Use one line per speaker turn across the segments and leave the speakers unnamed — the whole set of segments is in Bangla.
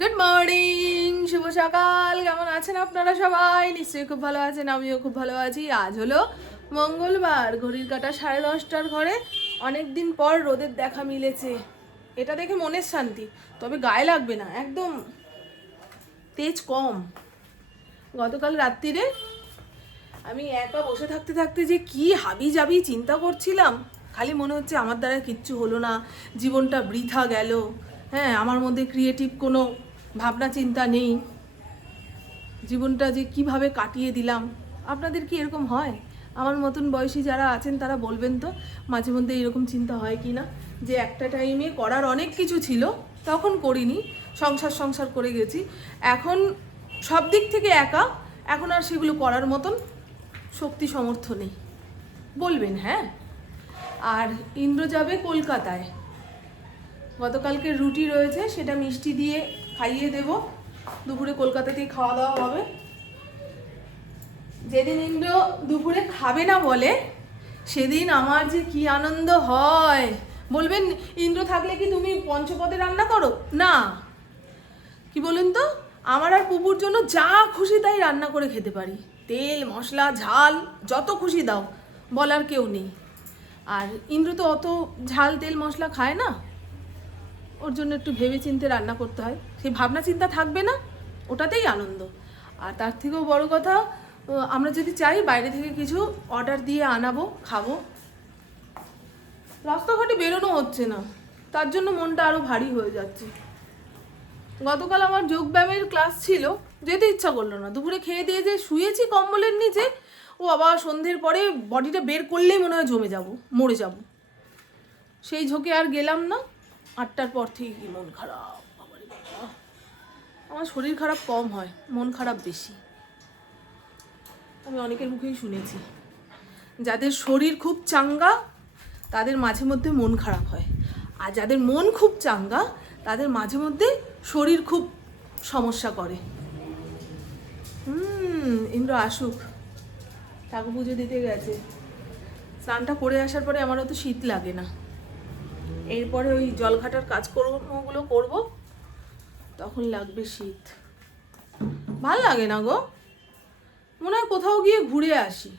গুড মর্নিং শুভ সকাল। কেমন আছেন আপনারা সবাই? নিশ্চয়ই খুব ভালো আছেন, আমিও খুব ভালো আছি। আজ হলো মঙ্গলবার, ঘড়ির কাটা সাড়ে দশটার ঘরে। অনেক দিন পর রোদের দেখা মিলেছে। এটা দেখে মনের শান্তি, তবে গায়ে লাগবে না, একদম তেজ কম। গতকাল রাত্রিরে আমি একা বসে থাকতে থাকতে যে কি হাবি জাবি চিন্তা করছিলাম, খালি মনে হচ্ছে আমার দ্বারা কিচ্ছু হলো না, জীবনটা বৃথা গেল। হ্যাঁ আমার মধ্যে ক্রিয়েটিভ কোনো ভাবনা, চিন্তা নেই। জীবনটা যে কীভাবে কাটিয়ে দিলাম, আপনাদের কি এরকম হয়? আমার মতন বয়সী যারা আছেন, তারা বলবেন তো, মাঝে মধ্যে এরকম চিন্তা হয় কি না? যে একটা টাইমে করার অনেক কিছু ছিল, তখন করিনি, সংসার সংসার করে গেছি। এখন সব দিক থেকে একা, এখন আর সেগুলো করার মতন শক্তি সমর্থ নেই। বলবেন হ্যাঁ? আর ইন্দ্র যাবে কলকাতায়। গতকালকে রুটি রয়েছে, সেটা মিষ্টি দিয়ে খাইয়ে দেব। দুপুরে কলকাতাতেই খাওয়া দাওয়া হবে। যেদিন ইন্দ্র দুপুরে খাবে না বলে, সেদিন আমার যে কি আনন্দ হয়। বলবেন, ইন্দ্র থাকলে কি তুমি পঞ্চপদে রান্না করো? না। কি বলুন তো? আমার আর পুপুর জন্য যা খুশি তাই রান্না করে খেতে পারি। তেল, মশলা, ঝাল, যত খুশি দাও, বলার কেউ নেই। আর ইন্দ্র তো অত ঝাল, তেল, মশলা খায় না। ওর জন্য একটু ভেবে চিন্তে রান্না করতে হয়। সেই ভাবনা চিন্তা থাকবে না, ওটাতেই আনন্দ। আর তার থেকেও বড় কথা আমরা যদি চাই বাইরে থেকে কিছু অর্ডার দিয়ে আনাবো, খাব। রাস্তাঘাটে বেরোনো হচ্ছে না, তার জন্য মনটা আরও ভারী হয়ে যাচ্ছে। গতকাল আমার যোগব্যায়ামের ক্লাস ছিল, যেতে ইচ্ছা করল না। দুপুরে খেয়ে দিয়ে যে শুয়েছি কম্বলের নিচে, ও আবার সন্ধ্যের পরে বডিটা বের করলেই মনে হয় জমে যাব, মরে যাব। সেই ঝোঁকে আর গেলাম না, আটটার পর থেকে মন খারাপ। আমার শরীর খারাপ কম হয়, মন খারাপ বেশি। আমি অনেকের মুখেই শুনেছি, যাদের শরীর খুব চাঙ্গা, তাদের মাঝে মধ্যে মন খারাপ হয়। আর যাদের মন খুব চাঙ্গা, তাদের মাঝে মধ্যে শরীর খুব সমস্যা করে। হুম, ইন্দ্র আসুক। ঠাকুর পুজো দিতে গেছে। স্নানটা করে আসার পরে আমার অত শীত লাগে না। এরপরে ওই জলঘাটার কাজ করবোগুলো করব। তখন লাগবে শীত। ভালো লাগে না গো? মনে হয় কোথাও গিয়ে ঘুরে আসি।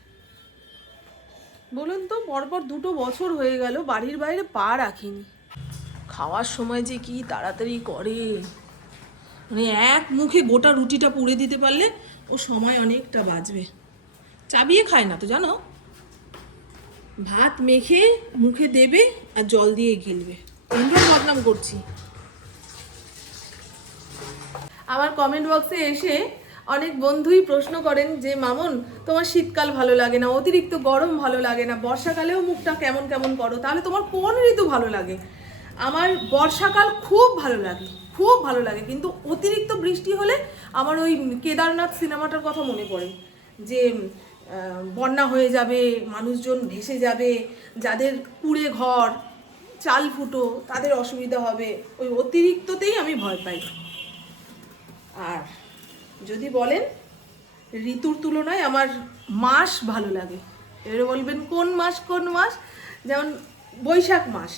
বলুন তো, পরপর দুটো বছর হয়ে গেল, বাড়ির বাইরে পা রাখিনি। খাওয়ার সময় যে কি তাড়াতাড়ি করে। মানে এক মুখে গোটা রুটিটা পুড়ে দিতে পারলে ও সময় অনেকটা বাঁচবে। চাবিয়ে খায় না তো, জানো? ভাত মেখে, মুখে দেবে আর জল দিয়ে গিলবে। ইন্দ্রর বদনাম করছি। আমার কমেন্ট বক্সে এসে অনেক বন্ধুই প্রশ্ন করেন যে, মামন, তোমার শীতকাল ভালো লাগে না? অতিরিক্ত গরম ভালো লাগে না? বর্ষাকালেও মুখটা কেমন কেমন করো? তাহলে তোমার কোন ঋতু ভালো লাগে? আমার বর্ষাকাল খুব ভালো লাগে, খুব ভালো লাগে। কিন্তু অতিরিক্ত বৃষ্টি হলে আমার ওই কেদারনাথ সিনেমাটার কথা মনে পড়ে যে বন্যা হয়ে যাবে, মানুষজন ভেসে যাবে, যাদের কুড়ে ঘর, চাল ফুটো, তাদের অসুবিধা হবে। ওই অতিরিক্ততেই আমি ভয় পাই। আর যদি বলেন, ঋতুর তুলনায় আমার মাস ভালো লাগে। এবারে বলবেন, কোন মাস কোন মাস? যেমন বৈশাখ মাস।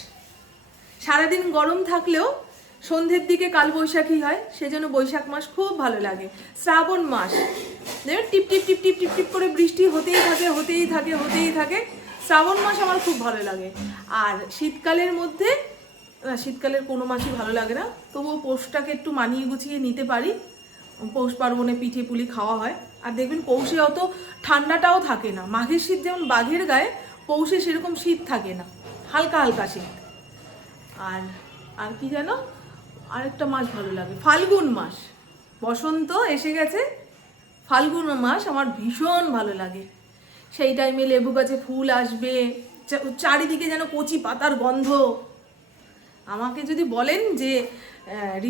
সারাদিন গরম থাকলেও সন্ধ্যের দিকে কালবৈশাখী হয়, সেজন্য বৈশাখ মাস খুব ভালো লাগে। শ্রাবণ মাস, দেখবেন টিপ টিপ টিপ টিপ টিপ টিপ করে বৃষ্টি হতেই থাকে হতেই থাকে হতেই থাকে। শ্রাবণ মাস আমার খুব ভালো লাগে। আর শীতকালের মধ্যে শীতকালের কোনো মাসই ভালো লাগে না। তবুও পৌষটাকে একটু মানিয়ে গুছিয়ে নিতে পারি। পৌষ পার্বণে পিঠে পুলি খাওয়া হয়। আর দেখবেন পৌষে অত ঠান্ডাটাও থাকে না। মাঘের শীত যেমন বাঘের গায়ে, পৌষে সেরকম শীত থাকে না। হালকা হালকা শীত। আর আর কি যেন আরেকটা মাস ভালো লাগে। ফাল্গুন মাস। বসন্ত এসে গেছে। ফাল্গুন মাস আমার ভীষণ ভালো লাগে। সেই টাইমে লেবু গাছে ফুল আসবে। চারিদিকে যেন কচি পাতার গন্ধ। আমাকে যদি বলেন যে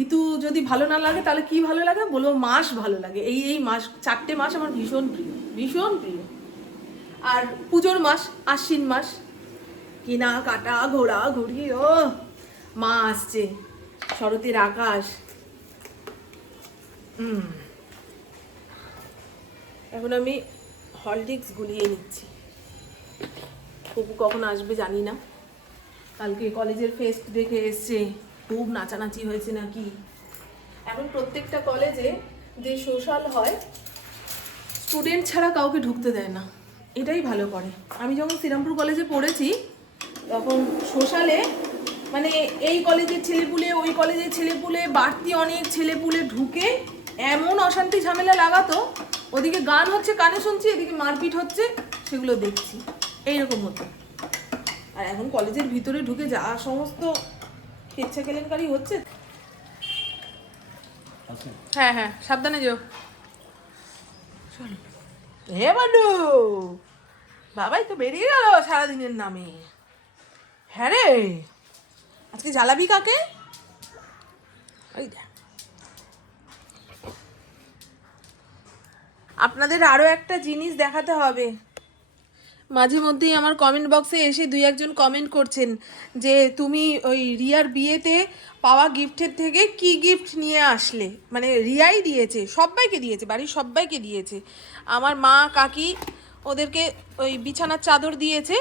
ঋতু যদি ভালো না লাগে, তাহলে কি ভালো লাগে? বলব মাস ভালো লাগে। এই এই মাস, চারটে মাস আমার ভীষণ প্রিয় ভীষণ প্রিয়। আর পুজোর মাস, আশ্বিন মাস, কিনা, কাটা ঘোড়া ঘুরি ও, মা আসছে, শরতের আকাশ। এখন আমি হলডিক্স গুলিয়ে নিচ্ছি। কুকু কখন আসবে জানি না। কালকে কলেজের ফেস্ট দেখে এসছে। খুব নাচানাচি হয়েছে নাকি? এখন প্রত্যেকটা কলেজে যে সোশ্যাল হয় স্টুডেন্ট ছাড়া কাউকে ঢুকতে দেয় না। এটাই ভালো করে। আমি যখন শ্রীরামপুর কলেজে পড়েছি, তখন সোশ্যালে মানে এই কলেজের ছেলেপুলে, ওই কলেজের ছেলেপুলে বাড়তি অনেক ছেলেপুলে ঢুকে এমন অশান্তি ঝামেলা লাগাতো, ওদিকে গান হচ্ছে, কানে শুনছি, এদিকে মারপিট হচ্ছে, সেগুলো দেখছি। এইরকম হতো। আর এখন কলেজের ভিতরে ঢুকে যা সমস্ত কেচ্ছা কেলেঙ্কারি হচ্ছে হ্যাঁ হ্যাঁ সাবধানে যেও। চল হে বাডু বাবাই তো বেরিয়ে গেল সারাদিনের নামে। হ্যাঁ রে আজকে জ্বালাবি কাকে? ওই দেখ। আপনাদের আরও একটা জিনিস দেখাতে হবে। মাঝে মধ্যেই আমার কমেন্ট বক্সে এসে দুই একজন কমেন্ট করছেন যে, তুমি ওই রিয়ার বিয়েতে পাওয়া গিফটের থেকে কি গিফট নিয়ে আসলে? মানে রিয়াই দিয়েছে সবাইকে দিয়েছে, বাড়ির সবাইকে দিয়েছে। আমার মা, কাকি ওদেরকে ওই বিছানার চাদর দিয়েছে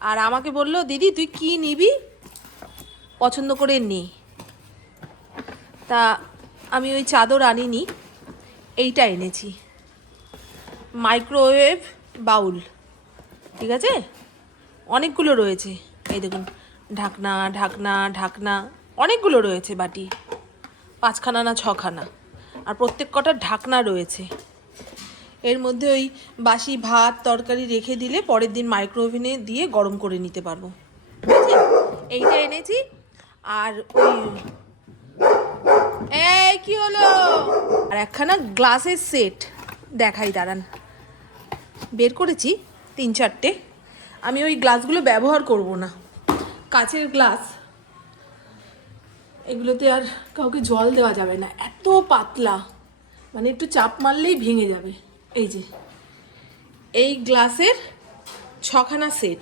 আর আমাকে বলল, দিদি, তুই কি নিবি? পছন্দ করে নে। তা আমি ওই চাদর আনিনি, এইটা এনেছি। Microwave bowl. ঠিক আছে? অনেকগুলো রয়েছে। এই দেখুন, ঢাকনা ঢাকনা ঢাকনা, অনেকগুলো রয়েছে বাটি। পাঁচখানা না ছখানা। আর প্রত্যেক কটা ঢাকনা রয়েছে। এর মধ্যে ওই বাসি ভাত, তরকারি রেখে দিলে পরের দিন মাইক্রোওভেনে দিয়ে গরম করে নিতে পারব। এইটা এনেছি। আর ওই এই কি হলো? আর একখানা গ্লাসের সেট দেখাই, দাঁড়ান। বের করেছি। তিন চারটে আমি ওই গ্লাসগুলো ব্যবহার করব না। কাচের গ্লাস। এগুলোতে আর কাউকে জল দেওয়া যাবে না। এত পাতলা। মানে একটু চাপ মারলেই ভেঙে যাবে। এই যে। এই গ্লাসের ছখানা সেট।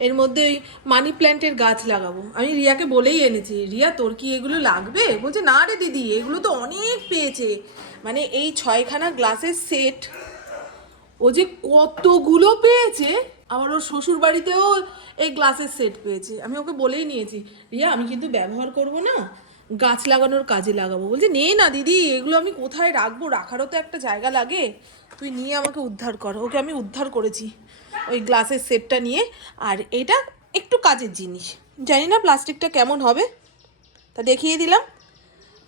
এর মধ্যে ওই মানি প্ল্যান্টের গাছ লাগাবো। আমি রিয়াকে বলেই এনেছি, রিয়া, তোর কি এগুলো লাগবে? বলছে, না রে দিদি, এগুলো তো অনেক পেয়েছে। মানে এই ছয়খানা গ্লাসের সেট ও যে কতগুলো পেয়েছে আমার ওর শ্বশুর বাড়িতেও এই গ্লাসের সেট পেয়েছে। আমি ওকে বলেই নিয়েছি, রিয়া, আমি কিন্তু ব্যবহার করব না, গাছ লাগানোর কাজে লাগাবো। বলছে, নে না দিদি, এগুলো আমি কোথায় রাখব? রাখারও তো একটা জায়গা লাগে। তুই নিয়ে আমাকে উদ্ধার কর। ওকে আমি উদ্ধার করেছি ওই গ্লাসের সেটটা নিয়ে। আর এটা একটু কাজের জিনিস। জানি না প্লাস্টিকটা কেমন হবে। তা দেখিয়ে দিলাম।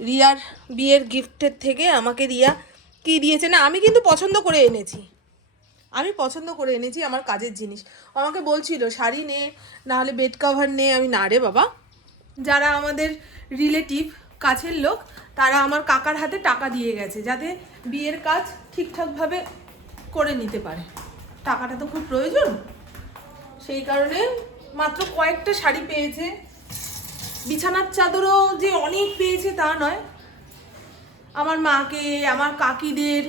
রিয়ার বিয়ের গিফটের থেকে আমাকে রিয়া কি দিয়েছে না, আমি কিন্তু পছন্দ করে এনেছি। আমি পছন্দ করে এনেছি আমার কাজের জিনিস। আমাকে বলছিল, শাড়ি নে না হলে বেড কভার নে। আমি, না রে বাবা। যারা আমাদের রিলেটিভ কাছের লোক, তারা আমার কাকার হাতে টাকা দিয়ে গেছে, যাতে বিয়ের কাজ ঠিকঠাকভাবে করে নিতে পারে। টাকাটা তো খুব প্রয়োজন। সেই কারণে মাত্র কয়েকটা শাড়ি পেয়েছে। বিছানার চাদরও যে অনেক পেয়েছে তা নয়। আমার মাকে, আমার কাকিদের,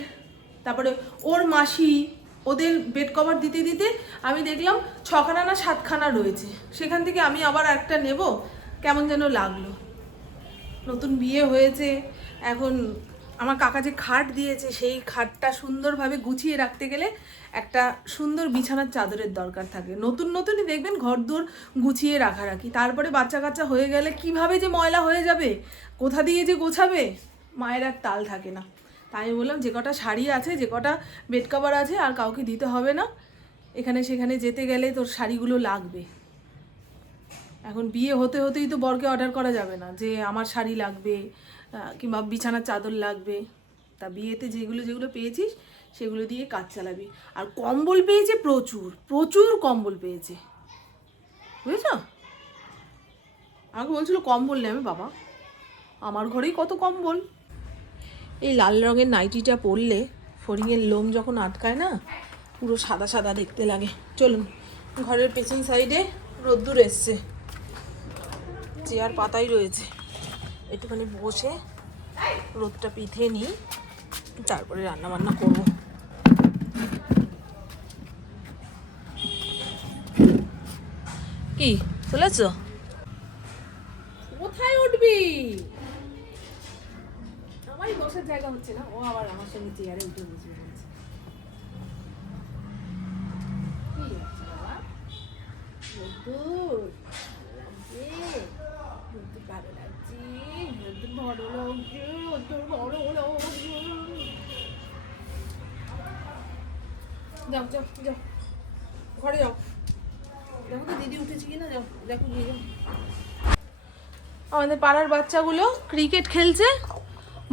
তারপরে ওর মাসি ওদের বেড কভার দিতে দিতে আমি দেখলাম ছখানা না সাতখানা রয়েছে। সেখান থেকে আমি আবার একটা নেব, কেমন যেন লাগল। নতুন বিয়ে হয়েছে, এখন আমার কাকা যে খাট দিয়েছে, সেই খাটটা সুন্দরভাবে গুছিয়ে রাখতে গেলে একটা সুন্দর বিছানার চাদরের দরকার থাকে। নতুন নতুনই দেখবেন ঘর দোর গুছিয়ে রাখা রাখি তারপরে বাচ্চা কাচ্চা হয়ে গেলে কীভাবে যে ময়লা হয়ে যাবে, কোথা দিয়ে যে গোছাবে, মায়ের আর তাল থাকে না। আমি বললাম, যে কটা শাড়ি আছে, যে কটা বেড কভার আছে আর কাউকে দিতে হবে না। এখানে সেখানে যেতে গেলে তোর শাড়িগুলো লাগবে। এখন বিয়ে হতে হতেই তো বরকে অর্ডার করা যাবে না, যে আমার শাড়ি লাগবে কিংবা বিছানার চাদর লাগবে। তা বিয়েতে যেগুলো যেগুলো পেয়েছিস, সেগুলো দিয়ে কাজ চালাবি। আর কম্বল পেয়েছে প্রচুর প্রচুর কম্বল পেয়েছে। বুঝেছ? আমাকে বলছিল কম্বল আমি, বাবা। আমার ঘরেই কত কম্বল। এই লাল রঙের নাইটিটা পরলে ফড়িংয়ের লোম যখন আটকায় না, পুরো সাদা সাদা দেখতে লাগে। চলুন, ঘরের পেছন সাইডে রোদ্দুর এসছে। চেয়ার পাতাই রয়েছে। একটুখানি বসে রোদটা পিঠে নিই, তারপরে রান্না বান্না করব। কি, চলেছ? কোথায় উঠবি? হচ্ছে না, ও আবার আমার সঙ্গে চেয়ারে উঠে বসে বলছে লাগছে বড় ঘরে যাও। দিদি উঠেছে দেখো আমাদের পাড়ার বাচ্চাগুলো ক্রিকেট খেলছে।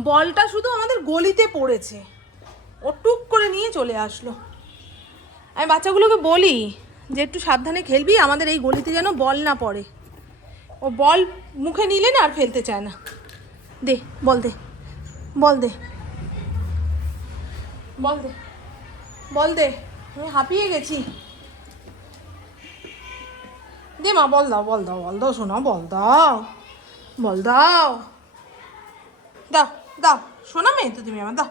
বলটা শুধু আমাদের গলিতে পড়েছে। ও টুক করে নিয়ে চলে আসলো। আমি বাচ্চাগুলোকে বলি যে একটু সাবধানে খেলবি, আমাদের এই গলিতে যেন বল না পড়ে। ও বল মুখে নিলে না আর ফেলতে চায় না। দে, বল দে বল দে বল দে বল দে, আমি হাঁপিয়ে গেছি। দে মা, বল দাও বল দাও বল দাও, শোনা, বল দাও বল দাও। দাও। দাও, শোনা মেয়ে তো তুমি আমার, দাও।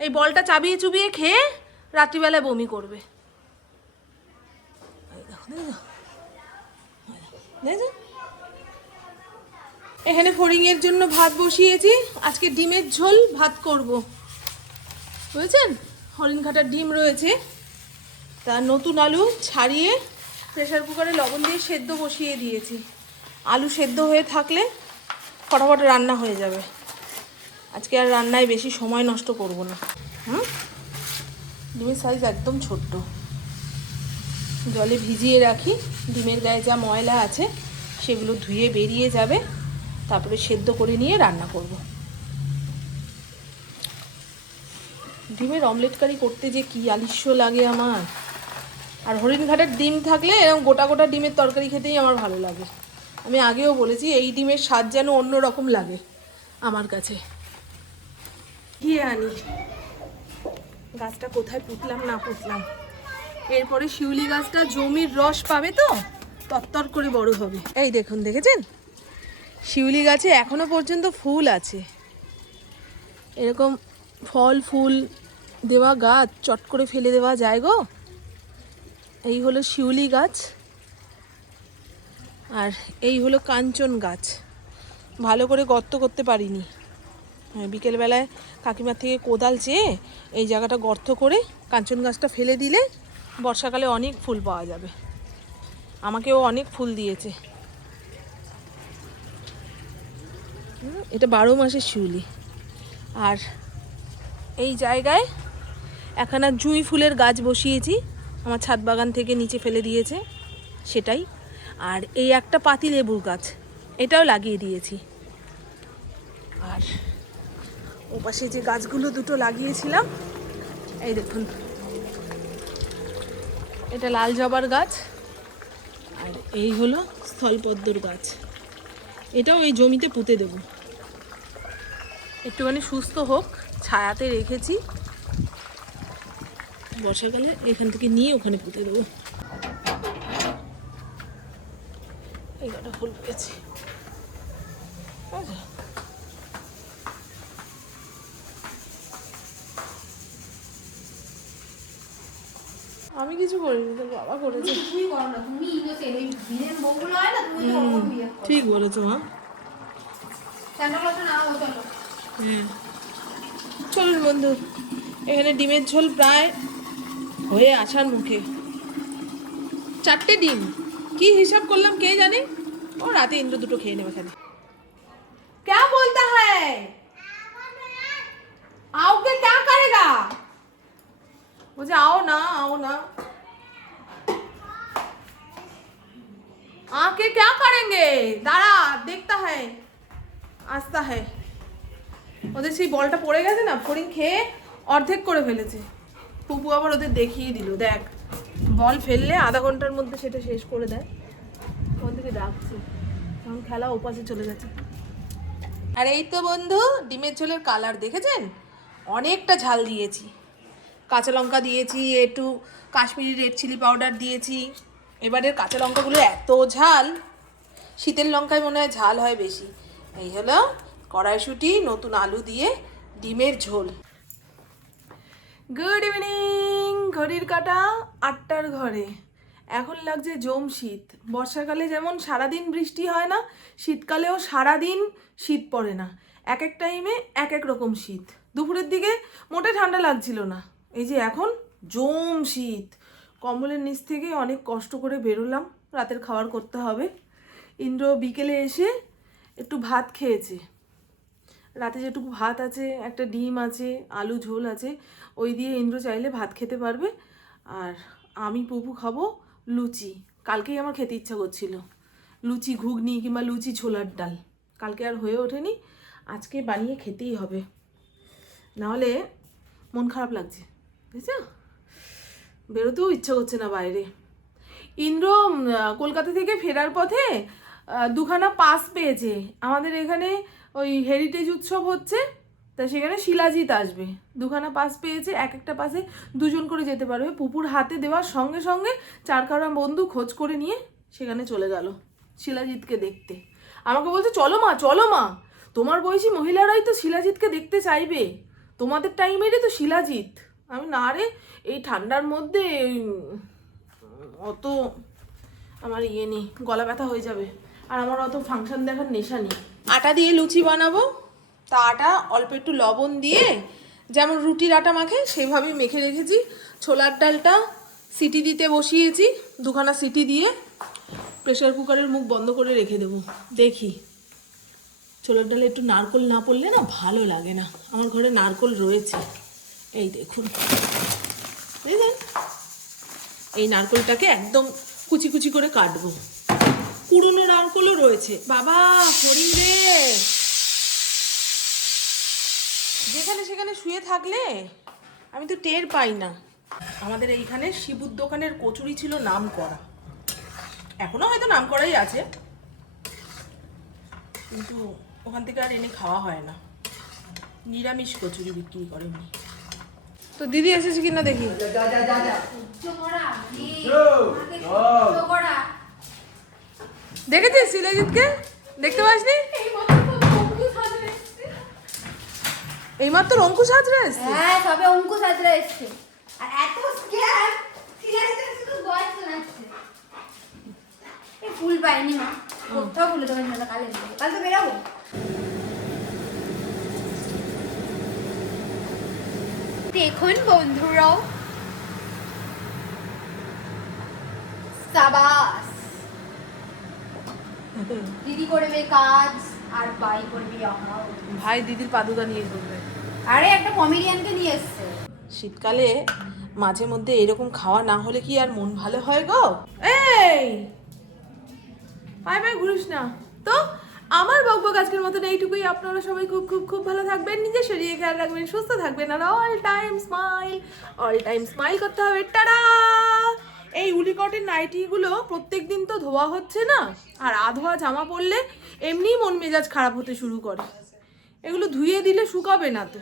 এই বলটা চাবিয়ে চুবিয়ে খেয়ে রাত্রিবেলায় বমি করবে? এখানে ফড়িংয়ের জন্য ভাত বসিয়েছি। আজকে ডিমের ঝোল ভাত করব। বুঝেছেন? হরিণ ঘাটার ডিম রয়েছে। তা নতুন আলু ছাড়িয়ে প্রেসার কুকারে লবণ দিয়ে সেদ্ধ বসিয়ে দিয়েছি। আলু সেদ্ধ হয়ে থাকলে ফটাফট রান্না হয়ে যাবে। আজকে আর রান্নায় বেশি সময় নষ্ট করব না। হুম? ডিমের সাইজ একদম ছোট্ট। জলে ভিজিয়ে রাখি। ডিমের গায়ে যা ময়লা আছে, সেগুলো ধুয়ে বেরিয়ে যাবে। তারপরে সেদ্ধ করে নিয়ে রান্না করব। ডিমের অমলেট কারি করতে যে কি আলিস্য লাগে আমার। আর হরিণঘাটের ডিম থাকলে এরকম গোটা গোটা ডিমের তরকারি খেতেই আমার ভালো লাগে। আমি আগেও বলেছি, এই ডিমের স্বাদ যেন অন্য রকম লাগে আমার কাছে। গিয়ে আনি? গাছটা কোথায় পুতলাম না পুতলাম? এরপরে শিউলি গাছটা জমির রস পাবে তো? তত্তর করে বড় হবে। এই দেখুন, দেখেছেন? শিউলি গাছে এখনও পর্যন্ত ফুল আছে। এরকম ফল, ফুল দেওয়া গাছ, চট করে ফেলে দেওয়া যায় গো। এই হলো শিউলি গাছ। আর এই হলো কাঞ্চন গাছ। ভালো করে গর্ত করতে পারিনি। বিকেলবেলায় কাকিমার থেকে কোদাল চেয়ে এই জায়গাটা গর্ত করে কাঞ্চন গাছটা ফেলে দিলে বর্ষাকালে অনেক ফুল পাওয়া যাবে। আমাকেও অনেক ফুল দিয়েছে। এটা বারো মাসের শিউলি। আর এই জায়গায় একখানা জুঁই ফুলের গাছ বসিয়েছি, আমার ছাদ বাগান থেকে নিচে ফেলে দিয়েছে, সেটাই। আর এই একটা পাতি লেবুর গাছ, এটাও লাগিয়ে দিয়েছি। আর ওপাশে যে গাছগুলো দুটো লাগিয়েছিলাম, এই দেখুন। এটা লাল জবার গাছ, আর এই হলো স্থলপদ্মর গাছ। এটাও এই জমিতে পুঁতে দেব। একটুখানি সুস্থ হোক, ছায়াতে রেখেছি। বর্ষাকালে এখান থেকে নিয়ে ওখানে পুঁতে দেবো। এই কটা ফুল পেয়েছি বুঝেছ? আমি কিছু করিনি তোর বাবা করেছে
কিছুই করো না তুমি ইনোসেন্ট ওই ভিলেন বউগুলো হয় না তুমি তো ওরকম বিয়ে করো
ঠিক বলেছো মা
স্যান্টা ক্লজও না ও চলো
হ্যাঁ চলুন বন্ধু এখানে ডিমের ঝোল প্রায় হয়ে আসার মুখে চারটে ডিম কি হিসাব করলাম কে জানে ও রাতে ইন্দ্র দুটো খেয়ে নেবে খালি क्या बोलता है आओ के क्या करेगा मुझे आओ ना आओ ना आके क्या करेंगे? দাঁড়া देखता है। আসতা হয় ওদের সেই বলটা পড়ে গেছে না? ফড়িং খেয়ে অর্ধেক করে ফেলেছে। পুপু আবার ওদের দেখিয়ে দিল। দেখ, বল ফেললে আধা ঘণ্টার মধ্যে সেটা শেষ করে দেয়। ওখান থেকে ডাকছে। তখন খেলা ওপাশে চলে গেছে আর এই তো বন্ধু, ডিমের ঝোলের কালার দেখেছেন? অনেকটা ঝাল দিয়েছি। কাঁচা লঙ্কা দিয়েছি, একটু কাশ্মীরি রেড চিলি পাউডার দিয়েছি। এবারের কাঁচা লঙ্কাগুলো এত ঝাল, শীতের লঙ্কায় মনে হয় ঝাল হয় বেশি। এই হলো কড়াইশুঁটি, নতুন আলু দিয়ে ডিমের ঝোল। গুড ইভিনিং ঘড়ির কাটা আটটার ঘরে। এখন লাগছে জম শীত। বর্ষাকালে যেমন সারাদিন বৃষ্টি হয় না, শীতকালেও সারাদিন শীত পড়ে না। এক এক টাইমে এক এক রকম শীত। দুপুরের দিকে মোটে ঠান্ডা লাগছিল না। এই যে এখন জম শীত। কম্বলের নিচ থেকে অনেক কষ্ট করে বেরোলাম, রাতের খাবার করতে হবে। ইন্দ্র বিকেলে এসে একটু ভাত খেয়েছে। রাতে যেটুকু ভাত আছে, একটা ডিম আছে, আলু ঝোল আছে, ওই দিয়ে ইন্দ্র চাইলে ভাত খেতে পারবে। আর আমি পুপু খাব লুচি। কালকেই আমার খেতে ইচ্ছা করছিল। লুচি ঘুগনি কিংবা লুচি ছোলার ডাল। কালকে আর হয়ে ওঠেনি, আজকে বানিয়ে খেতেই হবে। নাহলে মন খারাপ লাগছে। বুঝছ? বেরোতেও ইচ্ছা করছে না বাইরে। ইন্দ্র কলকাতা থেকে ফেরার পথে দুখানা পাস পেয়েছে। আমাদের এখানে ওই হেরিটেজ উৎসব হচ্ছে, তা সেখানে শিলাজিৎ আসবে। দুখানা পাস পেয়েছে, এক একটা পাশে দুজন করে যেতে পারবে। পুপুর হাতে দেওয়ার সঙ্গে সঙ্গে চারখানা বন্ধু খোঁজ করে নিয়ে সেখানে চলে গেল শিলাজিৎকে দেখতে। আমাকে বলছে, চলো মা চলো মা। তোমার বয়সী মহিলারাই তো শিলাজিৎকে দেখতে চাইবে। তোমাদের টাইমেরই তো শিলাজিৎ। আমি না রে, এই ঠান্ডার মধ্যে অত আমার ইয়ে নেই, গলা ব্যথা হয়ে যাবে। আর আমার অত ফাংশন দেখার নেশা নেই। আটা দিয়ে লুচি বানাবো, তা আটা অল্প একটু লবণ দিয়ে, যেমন রুটির আটা মাখে সেইভাবেই মেখে রেখেছি। ছোলার ডালটা সিটি দিতে বসিয়েছি, দুখানা সিটি দিয়ে প্রেসার কুকারের মুখ বন্ধ করে রেখে দেবো। দেখি। ছোলার ডালে একটু নারকোল না পড়লে না ভালো লাগে না। আমার ঘরে নারকোল রয়েছে। এই দেখুন। বুঝলেন এই নারকোলটাকে একদম কুচি কুচি করে কাটবো। পুরনো নারকোলও রয়েছে। বাবা, হরিণ রে! যেখানে সেখানে শুয়ে থাকলে আমি তো টের পাই না। আমাদের এইখানে শিবুর দোকানের কচুরি ছিল নাম করা এখনও হয়তো নাম করাই আছে। কিন্তু ওখান থেকে আর এনে খাওয়া হয় না। নিরামিষ কচুরি বিক্রি করে উনি। তো দিদি এসেছে কিনা দেখি। দেখেছিস শিলাজিৎকে? দেখতে পাসনি? এইমাত্র অঙ্কুশ হাজরা এসছে?
হ্যাঁ সবে অঙ্কুশ হাজরা এসছে। আর এত স্ক্যাম সিরিয়াসলি শুধু বয়স শোনাচ্ছে। এই ফুল পাইনি মা। কোথাও ফুলে দেবেন না কালে। কাল তো বেরাবো। দেখুন বন্ধুরাও সাবাস। দিদি করবে কাজ আর বাই করবে আহাও
ভাই দিদির পাদুকা নিয়ে করবে।
আরে একটা কমেডিয়ানকে নিয়ে এসছে।
শীতকালে মাঝে মধ্যে এরকম খাওয়া না হলে কি আর মন ভালো হয় গো? এই! পায়ে পায়ে ঘুরিস না। তো? আমার বকবক আজকের মতন এইটুকুই। আপনারা সবাই খুব খুব খুব ভালো থাকবেন নিজের শরীরে খেয়াল রাখবেন, সুস্থ থাকবেন, আর all time smile all time smile করতে হবে। টাটা! এই উলিকটের নাইটিগুলো প্রত্যেক দিন তো ধোয়া হচ্ছে না, আর আধোয়া জামা পরলে এমনিই মন মেজাজ খারাপ হতে শুরু করে। এগুলো ধুয়ে দিলে শুকাবে না তো।